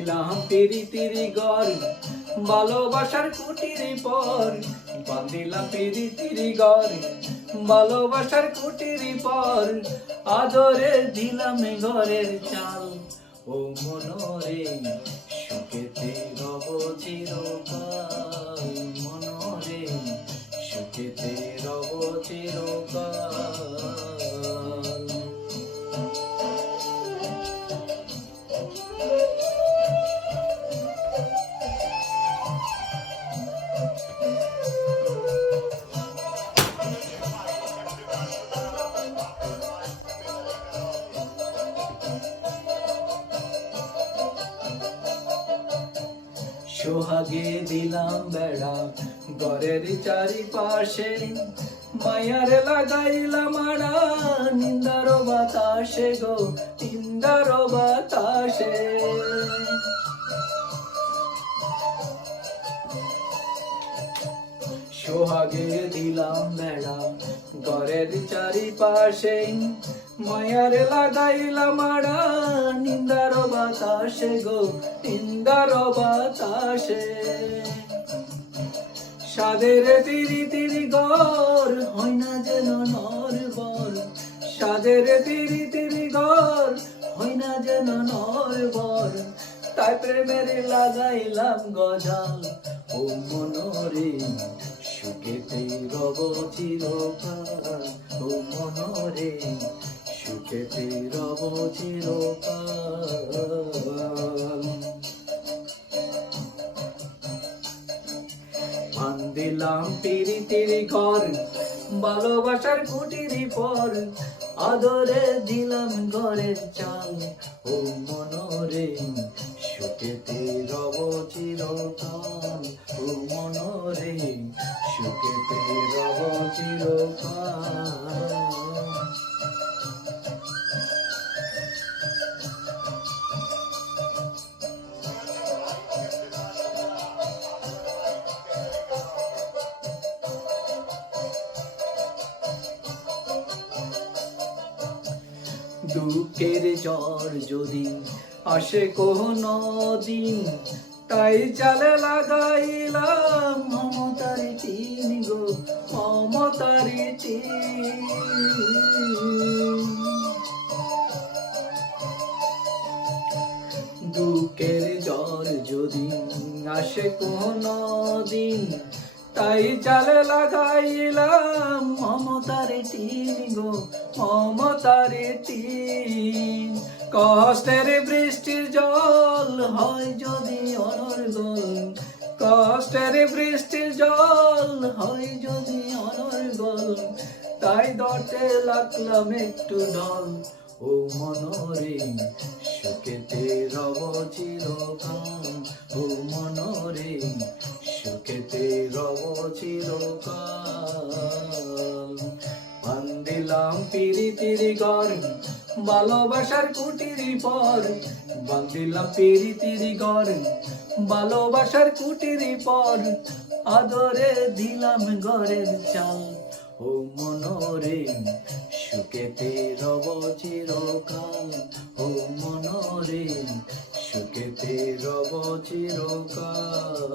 প্রীতির ঘর ভালোবাসার কুটির পর বাঁধিলাম প্রীতির ঘর ভালোবাসার কুটির পর আদরে দিলাম ঘরের চাল ও মনরে সুখেতে রব চিরকাল মনরে সুখেতে রব চিরকাল। সোহাগে দিলাম বেড়া ঘরের চারিপাশে মায়ারে লাগাইলাম আড়া নিন্দার বাতাসে গো নিন্দার বাতাসে। সোহাগে দিলাম বেড়া ঘরের চারিপাশে মায়ারে লাগাইলাম আড়া নিন্দার বাতাসে গো নিন্দার বাতাসে। সাদের প্রীতির ঘর হয় না যেন নর বর সাদের প্রীতির ঘর হয় না যেন নর বর তাই প্রেমের লাগাইলাম গজাল ও মনরে সুখেতে রব চিরকাল ও মনরে সুখেতে রব চিরকাল। বাঁধিলাম প্রীতির ঘর ভালোবাসার কুটির পর আদরে দিলাম ঘরের চাল ও মনরে সুখেতে রব চিরকাল ও মনরে সুখেতে রব চিরকাল। দুঃখের জ্বর যদি আসে কোনো দিন তাই চালে লাগাইলাম মমতার টিন গো মমতার টিন। দুঃখের জ্বর যদি আসে কোনো দিন তাই চালে লাগাইলাম মমতার টিন গো মমতার টিন। কষ্টের বৃষ্টির জল হয় যদি অনর্গল কষ্টের বৃষ্টির জল হয় যদি অনর্গল তাই দরতে লাগলাম একটু ঢল ও মনরে সুখেতে রব চিরকাল ও মনরে সুখেতে রব চিরকাল। বাঁধিলাম প্রীতির ঘর ভালোবাসার কুটির পর বাঁধিলাম প্রীতির ঘর ভালোবাসার কুটির পর আদরে দিলাম ঘরের চাল ও মনরে সুখেতে রব চিরকাল ও মনরে সুখেতে রব চিরকাল।